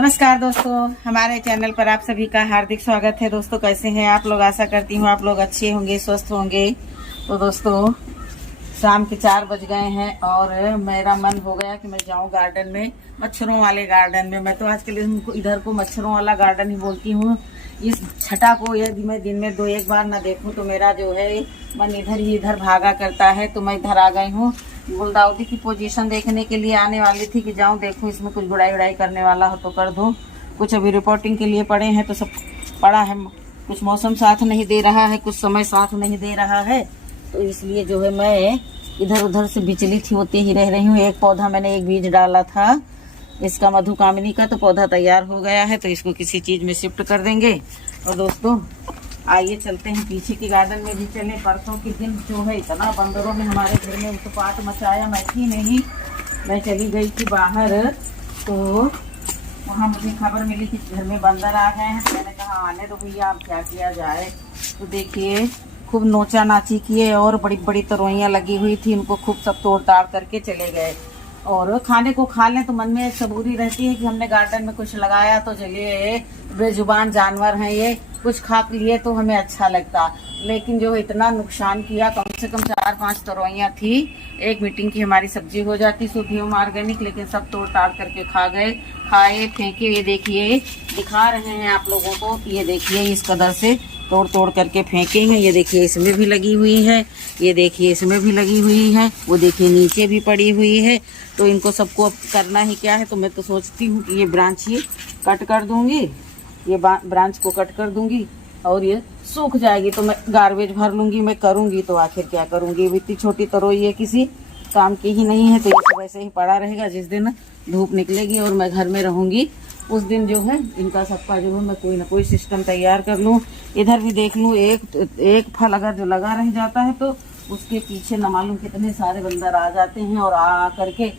नमस्कार दोस्तों, हमारे चैनल पर आप सभी का हार्दिक स्वागत है। दोस्तों कैसे हैं आप लोग? आशा करती हूँ आप लोग अच्छे होंगे, स्वस्थ होंगे। तो दोस्तों शाम के 4 बज गए हैं और मेरा मन हो गया कि मैं जाऊं गार्डन में, मच्छरों वाले गार्डन में। मैं तो आजकल इधर को मच्छरों वाला गार्डन ही बोलती हूँ। इस छटा को यदि मैं दिन में 2-1 बार ना देखूं तो मेरा जो है मन इधर ही इधर भागा करता है। तो मैं इधर आ गई हूँ। गुलदाउदी की पोजीशन देखने के लिए आने वाली थी कि जाऊं देखूं इसमें कुछ गुड़ाई उड़ाई करने वाला हो तो कर दूं। कुछ अभी रिपोर्टिंग के लिए पड़े हैं तो सब पड़ा है। कुछ मौसम साथ नहीं दे रहा है, कुछ समय साथ नहीं दे रहा है, तो इसलिए जो है मैं इधर उधर से विचलित होती ही रह रही हूँ। एक पौधा मैंने एक बीज डाला था इसका मधुकामिनी का, तो पौधा तैयार हो गया है, तो इसको किसी चीज में शिफ्ट कर देंगे। और दोस्तों आइए चलते हैं पीछे के गार्डन में भी चले। परसों के दिन जो है इतना बंदरों ने हमारे घर में उत्पात मचाया, मैं थी नहीं, मैं चली गई थी बाहर, तो वहाँ मुझे खबर मिली कि घर में बंदर आ गए हैं। तो मैंने कहा आने दो भैया, अब क्या किया जाए। तो देखिए खूब नोचा नाची किए और बड़ी बड़ी तरोइयाँ लगी हुई थी, उनको खूब सब तोड़ ताड़ करके चले गए। और खाने को खा लें तो मन में सबूरी रहती है कि हमने गार्डन में कुछ लगाया, तो चलिए बेजुबान जानवर हैं ये, कुछ खा लिए तो हमें अच्छा लगता। लेकिन जो इतना नुकसान किया, कम से कम 4-5 तरोइयाँ थी। एक मीटिंग की हमारी सब्जी हो जाती शुद्ध एवं ऑर्गेनिक, लेकिन सब तोड़ ताड़ करके खा गए, खाए फेंके। ये देखिए दिखा रहे हैं आप लोगों को, ये देखिए इस कदर से तोड़ तोड़ करके फेंके हैं। ये देखिए इसमें भी लगी हुई है, ये देखिए इसमें भी लगी हुई है, वो देखिए नीचे भी पड़ी हुई है। तो इनको सबको अब करना ही क्या है। तो मैं तो सोचती हूँ कि ये ब्रांच ही कट कर दूंगी, ये ब्रांच को कट कर दूंगी और ये सूख जाएगी तो मैं गार्बेज भर लूंगी। मैं करूंगी तो आखिर क्या करूंगी, इतनी छोटी तरोई है, किसी काम की ही नहीं है। तो ये सब ऐसे ही पड़ा रहेगा। जिस दिन धूप निकलेगी और मैं घर में रहूंगी उस दिन जो है इनका सबका जो है मैं कोई ना कोई सिस्टम तैयार कर लूँ। इधर भी देख लूँ, एक फल अगर जो लगा रह जाता है तो उसके पीछे न मालूम कितने सारे बंदर आ जाते हैं और आ करके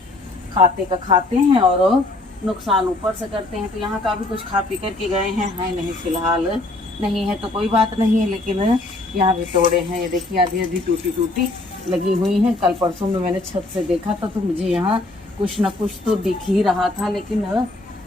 खाते हैं और नुकसान ऊपर से करते हैं। तो यहाँ का भी कुछ खा पी करके गए हैं, है नहीं फिलहाल नहीं है तो कोई बात नहीं है, लेकिन यहाँ भी तोड़े हैं। ये देखिए आधी आधी टूटी लगी हुई हैं। कल परसों में मैंने छत से देखा था तो मुझे यहाँ कुछ न कुछ तो दिख ही रहा था, लेकिन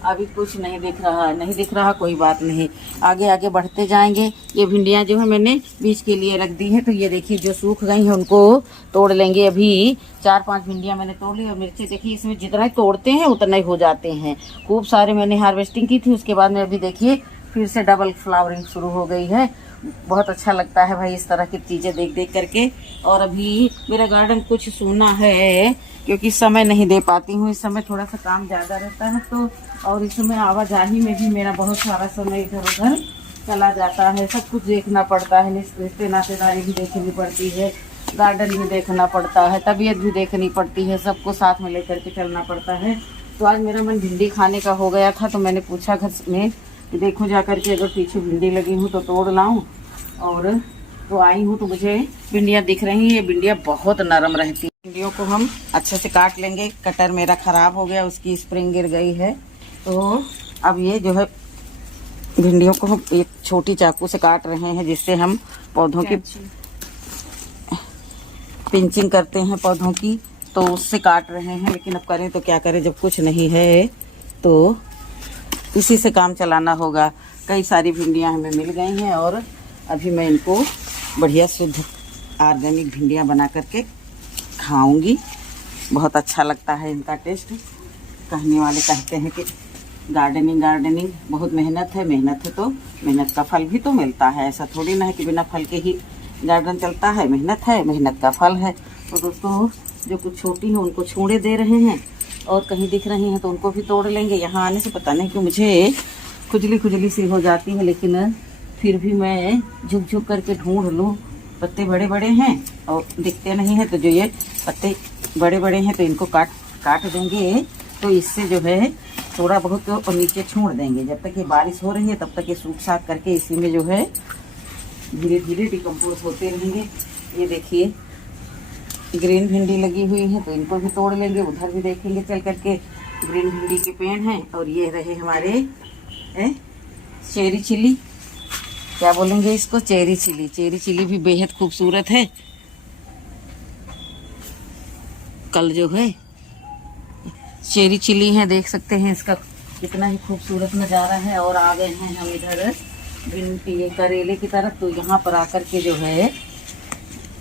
अभी कुछ नहीं दिख रहा। कोई बात नहीं, आगे आगे बढ़ते जाएंगे। ये भिंडियाँ जो है मैंने बीज के लिए रख दी है, तो ये देखिए जो सूख गई हैं उनको तोड़ लेंगे। अभी 4-5 भिंडियाँ मैंने तोड़ ली और मिर्ची देखिए इसमें जितना ही तोड़ते हैं उतना ही हो जाते हैं। खूब सारे मैंने हार्वेस्टिंग की थी, उसके बाद में अभी देखिए फिर से डबल फ्लावरिंग शुरू हो गई है। बहुत अच्छा लगता है भाई इस तरह की चीज़ें देख देख करके। और अभी मेरा गार्डन कुछ सूना है क्योंकि समय नहीं दे पाती हूँ, इस समय थोड़ा सा काम ज़्यादा रहता है, तो और इस समय आवाजाही में भी मेरा बहुत सारा समय इधर उधर चला जाता है। सब कुछ देखना पड़ता है, रिश्ते नातेदारी भी देखनी पड़ती है, गार्डन भी देखना पड़ता है, तबीयत भी देखनी पड़ती है, सबको साथ में लेकर के चलना पड़ता है। तो आज मेरा मन भिंडी खाने का हो गया था, तो मैंने पूछा घर में कि देखो जा करके अगर पीछे भिंडी लगी हूँ तो तोड़ लाऊं। और तो आई हूँ तो मुझे भिंडियाँ दिख रही हैं। ये भिंडियाँ बहुत नरम रहती हैं। भिंडियों को हम अच्छे से काट लेंगे। कटर मेरा ख़राब हो गया, उसकी स्प्रिंग गिर गई है, तो अब ये जो है भिंडियों को हम एक छोटी चाकू से काट रहे हैं, जिससे हम पौधों की पिंचिंग करते हैं पौधों की, तो उससे काट रहे हैं। लेकिन अब करें तो क्या करें, जब कुछ नहीं है तो इसी से काम चलाना होगा। कई सारी भिंडियाँ हमें मिल गई हैं और अभी मैं इनको बढ़िया शुद्ध ऑर्गेनिक भिंडियाँ बना करके खाऊंगी। बहुत अच्छा लगता है इनका टेस्ट। कहने वाले कहते हैं कि गार्डनिंग बहुत मेहनत है तो मेहनत का फल भी तो मिलता है। ऐसा थोड़ी ना है कि बिना फल के ही गार्डन चलता है। मेहनत का फल है। तो दोस्तों जो कुछ छोटी हैं उनको छूड़े दे रहे हैं और कहीं दिख रही हैं तो उनको भी तोड़ लेंगे। यहाँ आने से पता नहीं कि मुझे खुजली सी हो जाती है, लेकिन फिर भी मैं झुक करके ढूंढ लूँ। पत्ते बड़े बड़े हैं और दिखते नहीं हैं, तो जो ये पत्ते बड़े बड़े हैं तो इनको काट देंगे। तो इससे जो है थोड़ा बहुत और नीचे छोड़ देंगे। जब तक ये बारिश हो रही है तब तक ये सूख साख करके इसी में जो है धीरे धीरे डिकम्पोज होते रहेंगे। ये देखिए ग्रीन भिंडी लगी हुई है, तो इनको भी तोड़ लेंगे। उधर भी देखेंगे चल करके, ग्रीन भिंडी के पेड़ हैं। और ये रहे हमारे चेरी चिली, क्या बोलेंगे इसको, चेरी चिली भी बेहद खूबसूरत है। कल जो है चेरी चिली है, देख सकते हैं इसका कितना ही खूबसूरत नज़ारा है। और आ गए हैं हम इधर भिंडी करेले की तरफ। तो यहाँ पर आकर के जो है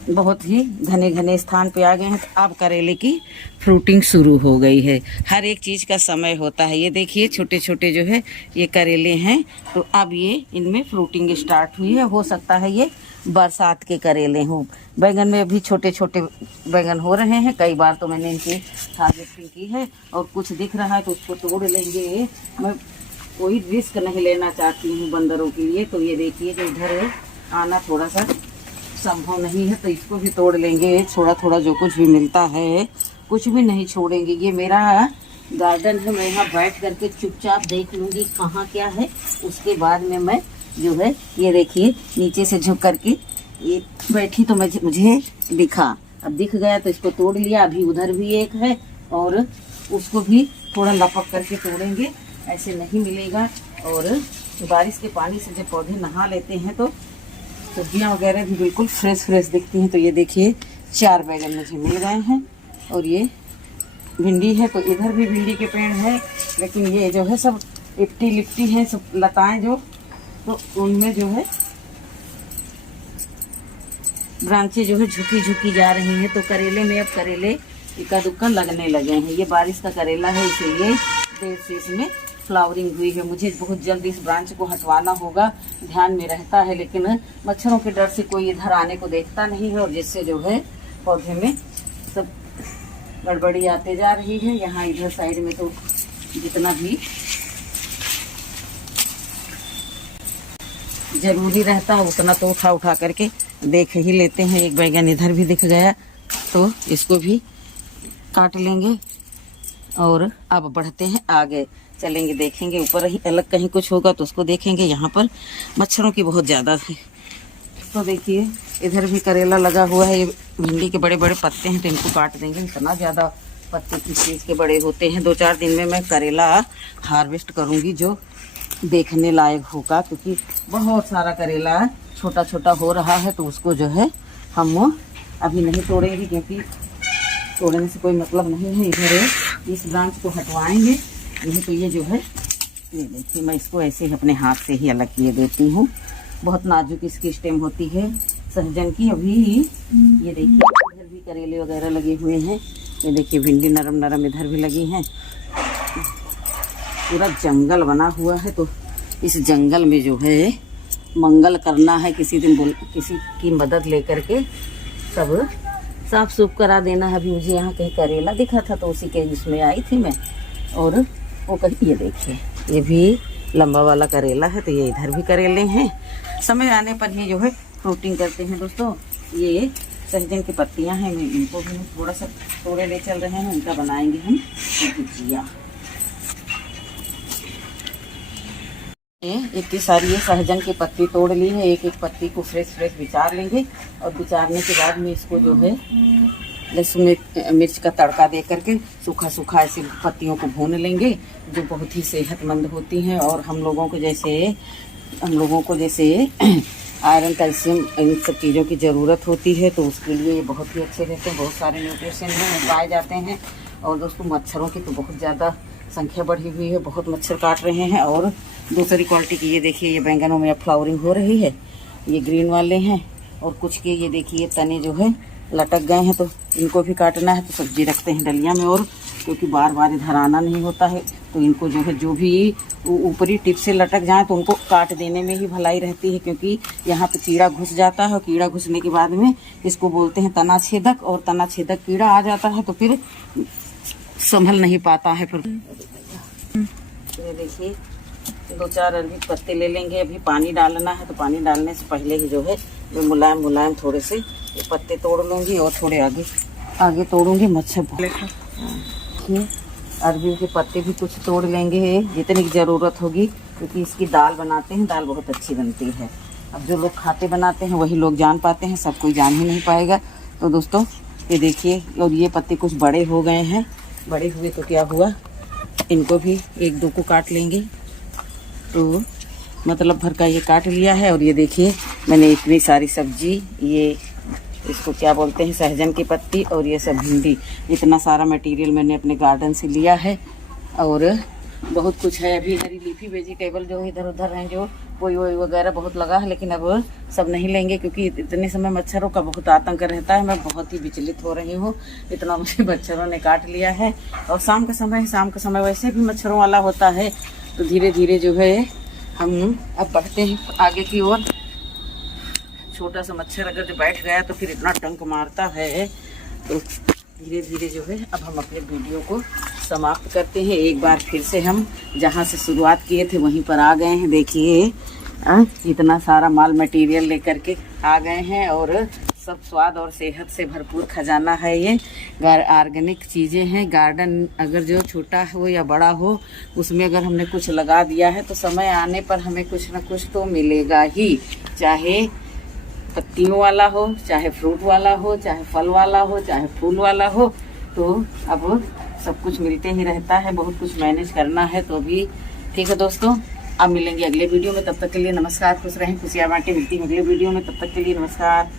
बहुत ही घने घने स्थान पे आ गए हैं। तो अब करेले की फ्रूटिंग शुरू हो गई है। हर एक चीज़ का समय होता है। ये देखिए छोटे छोटे जो है ये करेले हैं। तो अब ये इनमें फ्रूटिंग स्टार्ट हुई है। हो सकता है ये बरसात के करेले हों। बैंगन में अभी छोटे छोटे बैंगन हो रहे हैं। कई बार तो मैंने इनकी हार्वेस्टिंग की है। और कुछ दिख रहा है तो उसको तोड़ लेंगे। मैं कोई रिस्क नहीं लेना चाहती हूँ बंदरों के लिए। तो ये देखिए जो इधर आना थोड़ा सा संभव नहीं है तो इसको भी तोड़ लेंगे। थोड़ा थोड़ा जो कुछ भी मिलता है कुछ भी नहीं छोड़ेंगे। ये मेरा गार्डन है। मैं यहाँ बैठ करके चुपचाप देख लूँगी कहाँ क्या है। उसके बाद में मैं जो है ये देखिए नीचे से झुक करके ये बैठी तो मुझे दिखा। अब दिख गया तो इसको तोड़ लिया। अभी उधर भी एक है और उसको भी थोड़ा लपक करके तोड़ेंगे। ऐसे नहीं मिलेगा। और बारिश के पानी से जब पौधे नहा लेते हैं तो सब्जियाँ वगैरह भी बिल्कुल फ्रेश फ्रेश दिखती हैं। तो ये देखिए 4 बैगन मुझे मिल गए हैं। और ये भिंडी है तो इधर भी भिंडी के पेड़ है। लेकिन ये जो है सब लिपटी लिपटी हैं, सब लताएं जो, तो उनमें जो है ब्रांचें जो है झुकी झुकी जा रही हैं। तो करेले में अब करेले इक्का दुक्का लगने लगे हैं। ये बारिश का करेला है इसीलिए देर से इसमें फ्लावरिंग हुई है। मुझे बहुत जल्द इस ब्रांच को हटवाना होगा, ध्यान में रहता है। लेकिन मच्छरों के डर से कोई इधर आने को देखता नहीं है। और जिससे जो है पौधे में सब गड़बड़ी आते जा रही है। यहाँ इधर साइड में तो जितना भी जरूरी रहता है उतना तो उठा उठा करके देख ही लेते हैं। एक बैगन इधर भी दिख गया तो इसको भी काट लेंगे। और अब बढ़ते हैं आगे, चलेंगे देखेंगे। ऊपर ही अलग कहीं कुछ होगा तो उसको देखेंगे। यहाँ पर मच्छरों की बहुत ज़्यादा है। तो देखिए इधर भी करेला लगा हुआ है। ये भिंडी के बड़े बड़े पत्ते हैं तो इनको काट देंगे। इतना ज़्यादा पत्ते किस चीज़ के बड़े होते हैं। 2-4 दिन में मैं करेला हार्वेस्ट करूँगी जो देखने लायक होगा। क्योंकि बहुत सारा करेला छोटा छोटा हो रहा है तो उसको जो है हम अभी नहीं तोड़ेंगे क्योंकि तोड़ने से कोई मतलब नहीं है। इधर इस ब्रांच को हटवाएंगे। नहीं तो ये जो है ये देखिए मैं इसको ऐसे ही अपने हाथ से ही अलग किए देती हूँ। बहुत नाजुक इसकी स्टेम होती है सहजन की। अभी ये देखिए इधर भी करेले वगैरह लगे हुए हैं। ये देखिए भिंडी नरम नरम इधर भी लगी हैं। पूरा जंगल बना हुआ है तो इस जंगल में जो है मंगल करना है। किसी दिन किसी की मदद लेकर के सब साफ सूफ करा देना है। अभी मुझे यहाँ कहीं करेला दिखा था तो उसी के उसमें आई थी मैं। और वो कहीं ये देखिए ये भी लंबा वाला करेला है तो ये इधर भी करेले हैं। समय आने पर ये जो है फ्रूटिंग करते हैं। दोस्तों ये सहजन की पत्तियां हैं। मैं इनको भी थोड़ा सा तोड़े ले चल रहे हैं। इनका बनाएंगे हम भुजिया। इतनी सारी ये सहजन की पत्ती तोड़ ली है। एक एक पत्ती को फ्रेश फ्रेश बिचार लेंगे। और बिचारने के बाद में इसको जो है लहसुन मिर्च का तड़का दे करके सूखा सूखा ऐसे पत्तियों को भून लेंगे जो बहुत ही सेहतमंद होती हैं। और हम लोगों को जैसे आयरन कैल्शियम इन सब चीज़ों की ज़रूरत होती है तो उसके लिए ये बहुत ही अच्छे रहते हैं। बहुत सारे न्यूट्रिशन में पाए जाते हैं। और दोस्तों मच्छरों की तो बहुत ज़्यादा संख्या बढ़ी हुई है। बहुत मच्छर काट रहे हैं। और दूसरी क्वालिटी की ये देखिए ये बैंगनों में अब फ्लावरिंग हो रही है। ये ग्रीन वाले हैं। और कुछ के ये देखिए तने जो है लटक गए हैं तो इनको भी काटना है। तो सब्जी रखते हैं डलिया में। और क्योंकि बार बार इधर आना नहीं होता है तो इनको जो है जो भी ऊपरी टिप से लटक जाए तो उनको काट देने में ही भलाई रहती है। क्योंकि यहाँ पे कीड़ा घुस जाता है और कीड़ा घुसने के बाद में इसको बोलते हैं तना छेदक। और तना छेदक कीड़ा आ जाता है तो फिर संभल नहीं पाता है। फिर ये देखिए 2-4 अरबी पत्ते ले लेंगे। अभी पानी डालना है तो पानी डालने से पहले ही जो है मैं मुलायम मुलायम थोड़े से ये पत्ते तोड़ लूँगी। और थोड़े आगे तोड़ूंगी। मच्छर अरबी के पत्ते भी कुछ तोड़ लेंगे जितनी की ज़रूरत होगी। क्योंकि इसकी दाल बनाते हैं, दाल बहुत अच्छी बनती है। अब जो लोग खाते बनाते हैं वही लोग जान पाते हैं, सब कोई जान ही नहीं पाएगा। तो दोस्तों ये देखिए और ये पत्ते कुछ बड़े हो गए हैं। बड़े हुए तो क्या हुआ, इनको भी 1-2 को काट लेंगे। तो मतलब भर का ये काट लिया है। और ये देखिए मैंने इतनी सारी सब्जी, ये इसको क्या बोलते हैं, सहजन की पत्ती और ये सब भिंडी, इतना सारा मटेरियल मैंने अपने गार्डन से लिया है। और बहुत कुछ है। अभी हरी लीफी वेजिटेबल जो इधर उधर हैं, जो पोई वोई वगैरह बहुत लगा है, लेकिन अब सब नहीं लेंगे क्योंकि इतने समय मच्छरों का बहुत आतंक रहता है। मैं बहुत ही विचलित हो रही हूँ, इतना मुझे मच्छरों ने काट लिया है। और शाम का समय वैसे भी मच्छरों वाला होता है। तो धीरे धीरे जो है हम अब बढ़ते हैं आगे की ओर। छोटा सा मच्छर अगर जो बैठ गया तो फिर इतना डंक मारता है। तो धीरे धीरे जो है अब हम अपने वीडियो को समाप्त करते हैं। एक बार फिर से हम जहाँ से शुरुआत किए थे वहीं पर आ गए हैं। देखिए इतना सारा माल मटेरियल लेकर के आ गए हैं और सब स्वाद और सेहत से भरपूर खजाना है। ये ऑर्गेनिक चीज़ें हैं। गार्डन अगर जो छोटा हो या बड़ा हो, उसमें अगर हमने कुछ लगा दिया है तो समय आने पर हमें कुछ ना कुछ तो मिलेगा ही, चाहे पत्तियों वाला हो, चाहे फ्रूट वाला हो, चाहे फल वाला हो, चाहे फूल वाला हो। तो अब सब कुछ मिलते ही रहता है, बहुत कुछ मैनेज करना है। तो अभी ठीक है दोस्तों, अब मिलेंगे अगले वीडियो में। तब तक के लिए नमस्कार, खुश रहें, खुशियाँ बांटें। मिलती हैं अगले वीडियो में, तब तक के लिए नमस्कार।